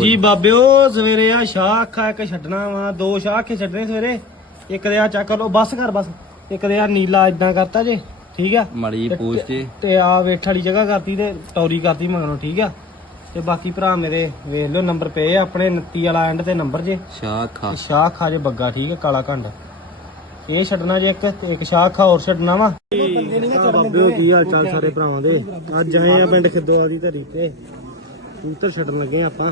ਜੀ ਬਾਬਿਓ ਸਵੇਰੇ ਆ ਸ਼ਾਹ ਅੱਖਾਂ ਇੱਕ ਛੱਡਣਾ ਵਾ ਦੋ ਸ਼ਾਹ ਅੱਖੇ ਛੱਡਣੇ ਸਵੇਰੇ। ਇੱਕ ਦੇ ਆ ਚੱਕ ਲਓ ਬਸ ਕਰ ਬਸ। ਇੱਕ ਦੇ ਆ ਨੀਲਾ ਇਦਾਂ ਕਰਤਾ ਜੇ ਠੀਕ ਆ? ਮੜੀ ਪੂਛ ਤੇ ਤੇ ਆ ਵੇਠ ਵਾਲੀ ਜਗ੍ਹਾ ਕਰਤੀ ਤੇ ਟੌਰੀ ਕਰਤੀ ਮਗਰੋਂ ਠੀਕ ਆ? ਤੇ ਬਾਕੀ ਭਰਾ ਮੇਰੇ ਵੇਖ ਲਿਓ ਨੰਬਰ ਪਏ ਆ ਆਪਣੇ 29 ਵਾਲਾ ਐਂਡ ਤੇ ਨੰਬਰ ਜੇ। ਸ਼ਾਹ ਖਾ ਸ਼ਾਹ ਖਾ ਜੇ ਬੱਗਾ ਠੀਕ ਹੈ ਕਾਲਾ ਕੰਡ। ਇਹ ਛੱਡਣਾ ਜੇ ਇੱਕ ਤੇ ਇੱਕ ਸ਼ਾਹ ਖਾ ਹੋਰ ਛੱਡਣਾ ਵਾ। ਬਾਬਿਓ ਕੀ ਹਾਲ ਚਾਲ ਸਾਰੇ ਭਰਾਵਾਂ ਦੇ? ਅੱਜ ਆਏ ਆ ਪਿੰਡ ਖਿੱਦੋਆ ਦੀ ਧਰੀ ਤੇ। ਕਬੂਤਰ ਛੱਡਣ ਲੱਗੇ ਆਪਾਂ।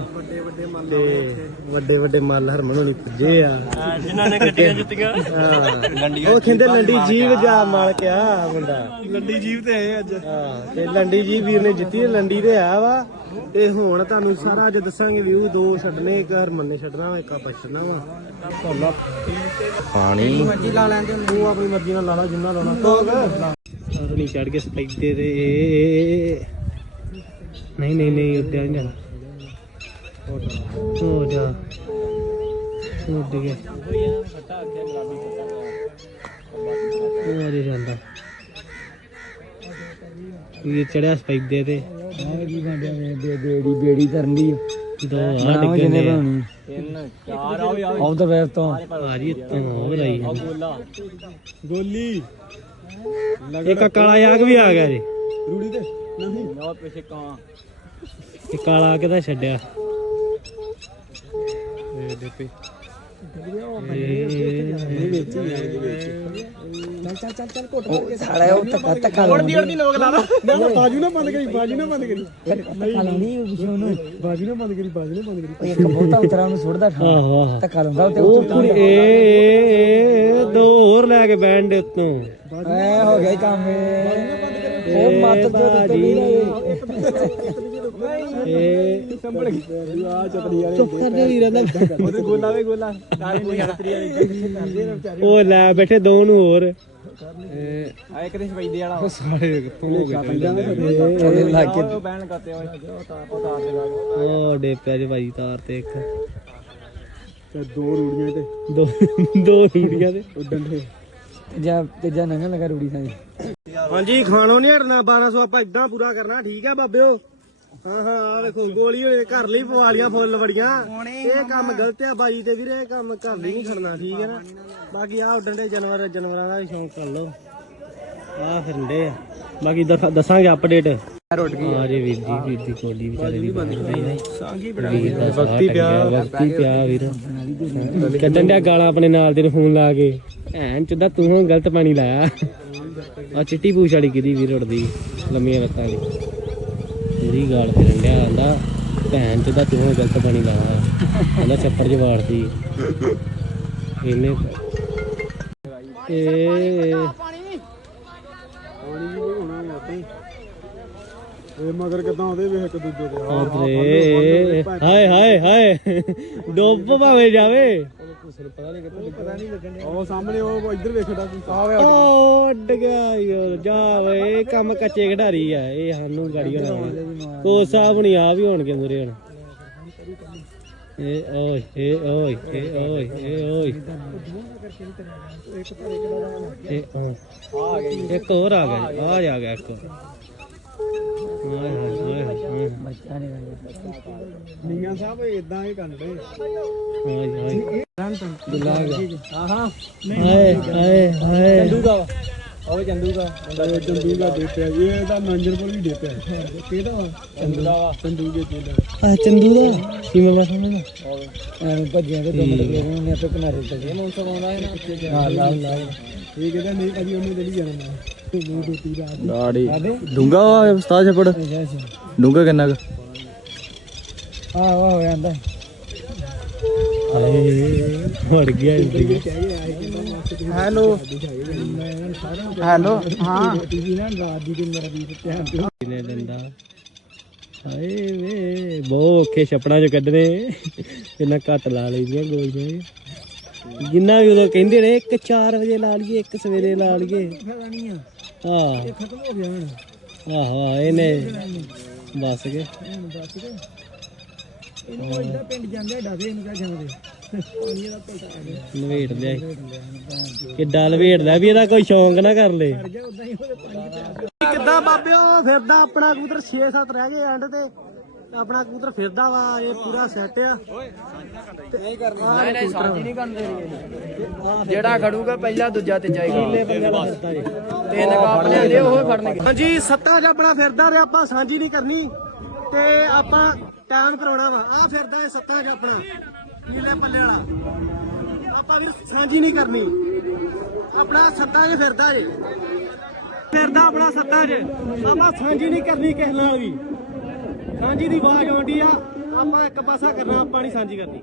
ਤੇ ਵੱਡੇ ਵੱਡੇ ਮੱਲ ਹਰਮਨ ਹੋਣੀ ਪੁੱਜੇ ਆ। ਜਿਨ੍ਹਾਂ ਨੇ ਗੱਡੀਆਂ ਜਿੱਤੀਆਂ। ਉਹ ਕਹਿੰਦੇ ਲੰਡੀ ਜੀਵ ਜਾ ਮਾਲਕ ਆ ਮੁੰਡਾ। ਲੰਡੀ ਜੀਵ ਤੇ ਆਏ ਅੱਜ। ਹਾਂ ਤੇ ਲੰਡੀ ਜੀਵ ਵੀਰ ਨੇ ਜਿੱਤੀ ਲੰਡੀ ਤੇ ਆ ਵਾ। ਤੇ ਹੁਣ ਤੁਹਾਨੂੰ ਸਾਰਾ ਅੱਜ ਦੱਸਾਂਗੇ ਵਿਊ ਦੋ ਛੱਡਨੇ ਇੱਕ ਹਰਮਨ ਨੇ ਛੱਡਣਾ ਵਾ ਇੱਕ ਆਪਾਂ ਛੱਡਣਾ ਵਾ। ਭੋਲਾ ਪਾਣੀ। ਮਰਜ਼ੀ ਲਾ ਲੈਂਦੇ ਤੂੰ ਆਪਣੀ ਮਰਜ਼ੀ ਨਾਲ ਲਾ ਲਾ ਜਿੰਨਾ ਲਾਉਣਾ। ਤੋਗ ਨਹੀਂ ਚੜ ਕੇ ਸਪੈਦੇ ਤੇ ਨਹੀਂ ਨਹੀਂ ਨਹੀਂ ਉੱਡਿਆ ਨਹੀਂ ਜਾਣਾ। ਹੋ ਜਾ। ਉੱਡ ਗਿਆ। ਉਹ ਅਰੇ ਜਾਂਦਾ। ਇਹ ਚੜਿਆ ਸਪੈਦੇ ਤੇ। ਕੀ ਬੰਦਿਆ ਵੇ ਬੇੜੀ ਬੇੜੀ ਕਰਨ ਦੀ ਦੋ ਆ? ਡਿੱਗਣੇ ਤਿੰਨ ਚਾਰ ਆਓ ਯਾਰ ਆਉ ਤਾਂ ਵੇਰ ਤੋਂ ਆ ਜੀ ਤੋਂ ਵਧਾਈ ਗੋਲਾ ਗੋਲੀ। ਇੱਕ ਕਾਲਾ ਯਾਗ ਵੀ ਆ ਗਿਆ ਜੀ। ਰੂੜੀ ਤੇ। ਨਹੀਂ ਨਾ ਪਿੱਛੇ ਕਾਂ ਇਹ ਕਾਲਾ ਕਿਦਾ ਛੱਡਿਆ ਚੱਲ ਚੱਲ ਚੱਲ ਘੁੱਟ ਕੇ ਸਾਲਾ ਉਹ ਧੱਕਾ ਧੱਕਾ ਲਾਉਣ ਦੀ ਲੋਕ ਲਾ ਨਾ ਬਾਜੂ ਨਾ ਬੰਦ ਕਰੀ ਬਾਜੂ ਨਾ ਬੰਦ ਕਰੀ ਧੱਕਾ ਲਾਉਣੀ ਪਿਛੋਂ ਨੂੰ ਬਾਜੂ ਨਾ ਬੰਦ ਕਰੀ ਬਾਜੂ ਨਾ ਬੰਦ ਕਰੀ ਇੱਕ ਬਹੁਤਾ ਉਤਰਾ ਨੂੰ ਸੁੱਟਦਾ ਠਾ ਆਹੋ ਆਹੋ ਧੱਕਾ ਲਾਉਂਦਾ ਤੇ ਉਹ ਫਿਰ ਇਹ ਦੋ ਹੋਰ ਲੈ ਕੇ ਬੈਂਡ ਉੱਤੋਂ ਐ ਹੋ ਗਿਆ ਕੰਮ ਇਹ ਉਹ ਮੱਤ ਜੋ ਤੇ ਨਹੀਂ ਇਹ ਸੰਭਲ ਗਿਆ ਆ ਚਤਰੀ ਵਾਲੇ ਚੁੱਪ ਕਰ ਜਾ ਵੀਰਾਂ ਦਾ ਉਹਦੇ ਗੋਲਾ ਵੇ ਗੋਲਾ। ਕਾਲ ਕੋਈ ਚਤਰੀ ਵਾਲੇ। ਕਰਦੇ ਨੇ ਵਿਚਾਰੇ ਉਹ ਲੈ ਬੈਠੇ ਦੋ ਨੂੰ ਹੋਰ। ਆ ਇੱਕ ਦੇ ਵਾਲਾ। ਸਾਰੇ ਕਿੱਥੋਂ ਹੋ ਗਏ ਉਹਦੇ ਲੱਗ ਕੇ ਬੈਨ ਕਰਤੇ ਓਏ ਤਾਰ ਤਾਰ ਦੇ ਲੱਗ ਉਹ ਡੇਪਿਆ ਜੀ ਭਾਈ ਤਾਰ ਤੇ ਇੱਕ। ਤੇ ਦੋ ਰੂੜੀਆਂ ਤੇ। ਦੋ ਦੋ ਰੂੜੀਆਂ ਤੇ। ਤੀਜਾ ਤੀਜਾ ਨੰਗਾ ਲਗਾ ਰੂੜੀ ਸਾਂ ਹਾਂਜੀ ਖਾਣੋਂ ਨਹੀਂ ਹਟਣਾ 1200 ਆਪਾਂ ਇਦਾਂ ਪੂਰਾ ਕਰਨਾ ਠੀਕ ਆ ਬਾਬਿਓ? ਹਾਂ ਹਾਂ ਆ ਵੇਖੋ ਗੋਲੀ ਹੋਏ ਘਰ ਲਈ ਪਵਾ ਲੀਆਂ ਫੁੱਲ ਵੜੀਆਂ। ਇਹ ਕੰਮ ਗਲਤ ਆ ਬਾਈ ਤੇ ਵੀਰੇ ਇਹ ਕੰਮ ਘਰ ਲਈ ਨਹੀਂ ਖੜਨਾ ਠੀਕ ਹੈ ਨਾ? ਬਾਕੀ ਆ ਉੱਡਣ ਦੇ ਜਾਨਵਰ ਜਾਨਵਰਾਂ ਦਾ ਵੀ ਸ਼ੌਂਕ ਕਰ ਲਓ। ਆ ਫਿਰਦੇ ਆ। ਬਾਕੀ ਦੱਸਾਂਗੇ ਅਪਡੇਟ ਰੁੱਟ। ਗਈ ਆ ਜੇ ਵੀਰ ਜੀ ਵੀਰ ਦੀ ਕੋਲੀ ਵਿਚਾਰੇ ਦੀ ਬੰਦ ਸਾਂਗੀ ਬੜਾ ਵਕਤੀ ਪਿਆ ਵਕਤੀ ਪਿਆ ਵੀਰ। ਕੱਢਣ ਡਿਆ ਗਾਲਾਂ ਆਪਣੇ ਨਾਲ ਦੇ ਨੂੰ ਫੋਨ ਲਾ ਕੇ। ਐਨ ਚੁੱਦਾ ਤੂੰ ਹੁਣ ਗਲਤ ਪਾਣੀ ਲਾਇਆ। ਆ ਚਿੱਟੀ ਪੂਛ ਵਾਲੀ ਕਿਦੀ ਵੀਰ ਉੜਦੀ ਲੰਮੀਆਂ ਲੱਤਾਂ ਦੀ ਪੂਰੀ ਗਾਲ ਫਿਰਨ ਡਿਆ ਆਂਦਾ ਭੈਣ ਚੁੱਦਾ ਤੂੰ ਹੁਣ ਗਲਤ ਪਾਣੀ ਲਾਇਆ ਆਂਦਾ ਛੱਪੜ 'ਚ ਵਾੜਦੀ। ਇਹਨੇ ਏ ਇਹ ਮਗਰ ਕਿਦਾਂ ਉਹਦੇ ਵੇਖ ਇੱਕ ਦੂਜੇ ਦੇ ਹਾਏ ਹਾਏ ਹਾਏ। ਡੁੱਬ ਭਾਵੇਂ ਜਾਵੇ। ਉਹ ਸਾਹਮਣੇ ਉਹ ਇੱਧਰ ਵੇਖਦਾ ਸੀ ਆ ਵੇ ਉੱਡ ਗਿਆ ਯਾਰ ਜਾ ਵੇ ਇਹ ਕੰਮ ਕੱਚੇ ਖਿਡਾਰੀ ਆ। ਇਹ ਸਾਨੂੰ ਗਾੜੀ ਹੋਣਾ ਕੋਚ ਸਾਹਿਬ ਨਹੀਂ ਆ ਵੀ ਹੋਣਗੇ ਮੁਰੇ ਹੁਣ। ਇਹ ਓਏ ਇਹ ਓਏ ਇਹ ਓਏ ਇਹ ਓਏ। ਇੱਕ ਹੋਰ ਆ ਗਿਆ। ਜੀ, ਆ ਜਾ ਗਿਆ ਇੱਕ। ਹਾਏ ਸਾਹਿਬ ਇਦਾਂ ਹੀ ਕਰਦੇ ਹਾਏ ਹਾਏ ਹਾਂ ਹਾਂ ਹਾਏ ਹਾਏ ਹਾਏ ਚੰਦੂ ਦਾ ਉਹ ਚੰਦੂ ਦਾ ਚੰਦੂ ਦਾ ਦੇਪਿਆ ਇਹ ਇਹਦਾ ਮੰਜਰਪੁਰ ਵੀ ਦੇਪਿਆ ਕਿਹਦਾ ਚੰਦੂ ਦਾ ਵਾ ਚੰਦੂ ਦੇ ਚੇਲਾ ਆ ਚੰਦੂ ਦਾ ਕੀ ਮੈਂ ਸਮਝਦਾ ਐਵੇਂ ਭੱਜਿਆ ਤੇ ਦਮ ਲੱਗੇ ਉਹਨੇ ਆਪੇ ਕਿਨਾਰੇ ਤੇ ਇਹ ਮੌਸਮ ਆਉਂਦਾ ਹੈ ਨਾ ਹਾਂ ਲਾ ਲਾ ਇਹ ਕਹਿੰਦਾ ਨਹੀਂ ਭਾਜੀ ਉਹਨੇ ਚਲੀ ਜਾਣਾ ਨਹੀਂ ਡਿਊਟੀ ਦਾ ਦਾੜੀ ਆਦੇ ਡੂੰਗਾ ਵਾ ਉਸਤਾਦ ਛਪੜ? ਡੂੰਗਾ ਕਿੰਨਾ ਕੁ? ਆ ਵਾ ਹੋ ਜਾਂਦਾ। ਹਾਏ ਹੜ ਗਿਆ ਇੰਦੀ ਹੈਲੋ। ਹੈਲੋ ਹਾਂ। ਟੀਵੀ ਨਾਲ ਰਾਤ ਦੀ। ਤੇ ਮੇਰਾ ਵੀ ਧਿਆਨ ਤੇ ਨੇ ਦੰਦਾ ਹਾਏ ਵੇ ਬਹੁਤ ਔਖੇ ਛਪੜਾਂ ਚ ਕੱਢਨੇ। ਕਿੰਨਾ ਘੱਟ ਲਾ ਲਈਆਂ ਗੋਲੀਆਂ। ਜਿੰਨਾ ਵੀ ਉਦੋਂ ਕਹਿੰਦੇ ਨੇ ਇੱਕ 4 ਵਜੇ ਲਾ ਲਈਏ ਇੱਕ ਸਵੇਰੇ ਲਾ ਲਈਏ। ਹਾਂ। ਖਤਮ ਹੋ ਗਿਆ ਹੁਣ। ਆਹੋ ਇਹਨੇ ਬਸ ਗਏ। ਇਹਨੂੰ ਇਦਾਂ ਪਿੰਡ ਜਾਂਦੇ ਡਾਕੇ ਇਹਨੂੰ ਕਹਿ ਜਾਂਦੇ ਪਾਣੀ ਦਾ ਪਲਟਾ ਆ ਗਿਆ। ਨਵੇੜ ਲਿਆ ਕਿੱਡਾ ਲਵੇੜ ਲਿਆ ਵੀ ਇਹਦਾ ਕੋਈ ਸ਼ੌਂਕ ਨਾ ਕਰ ਲੇ। ਉਦਾਂ ਹੀ ਉਹਦੇ ਪਾਣੀ ਕਿੱਦਾਂ ਬਾਬਿਓ ਫਿਰਦਾ ਆਪਣਾ ਕਬੂਤਰ 6-7 ਰਹਿ ਗਏ ਐਂਡ ਤੇ। ਆਪਣਾ ਕਬੂਤਰ ਫਿਰਦਾ ਵਾ ਇਹ ਪੂਰਾ ਸੈੱਟ ਆ। ਨਹੀਂ ਕਰਨੀ। ਨਹੀਂ ਨਹੀਂ ਸਾਂਝੀ ਨਹੀਂ ਕਰਨ ਦੇਣੀ ਜਿਹੜਾ ਖੜੂਗਾ ਪਹਿਲਾ ਦੂਜਾ ਤੇ ਜਾਏਗਾ ਜੇ ਤਿੰਨ ਕੱਪ ਲਿਆਂਦੇ ਉਹ ਫੜਨਗੇ। ਹਾਂਜੀ ਸੱਤਾਂ 'ਚ ਆਪਣਾ ਫਿਰਦਾ ਤੇ ਆਪਾਂ ਸਾਂਝੀ ਨਹੀਂ ਕਰਨੀ। ਤੇ ਆਪਾਂ ਟਾਈਮ ਕਰਾਉਣਾ ਵਾ ਆ ਫਿਰਦਾ ਇਹ ਸੱਤਾਂ 'ਚ ਆਪਣਾ, ਨੀਲੇ ਪੱਲੇ ਵਾਲਾ। ਆਪਾਂ ਵੀ ਸਾਂਝੀ ਨਹੀਂ ਕਰਨੀ। ਆਪਣਾ ਸੱਤਾ 'ਚ ਫਿਰਦਾ ਜੇ। ਫਿਰਦਾ ਆਪਣਾ ਸੱਤਾ 'ਚ। ਆਪਾਂ ਸਾਂਝੀ ਨਹੀਂ ਕਰਨੀ ਕਿਸੇ ਨਾਲ ਵੀ। ਸਾਂਝੀ ਦੀ ਆਵਾਜ਼ ਆਉਂਦੀ ਆ, ਆਪਾਂ ਇੱਕ ਪਾਸਾ ਕਰਨਾ, ਆਪਾਂ ਨਹੀਂ ਸਾਂਝੀ ਕਰਨੀ।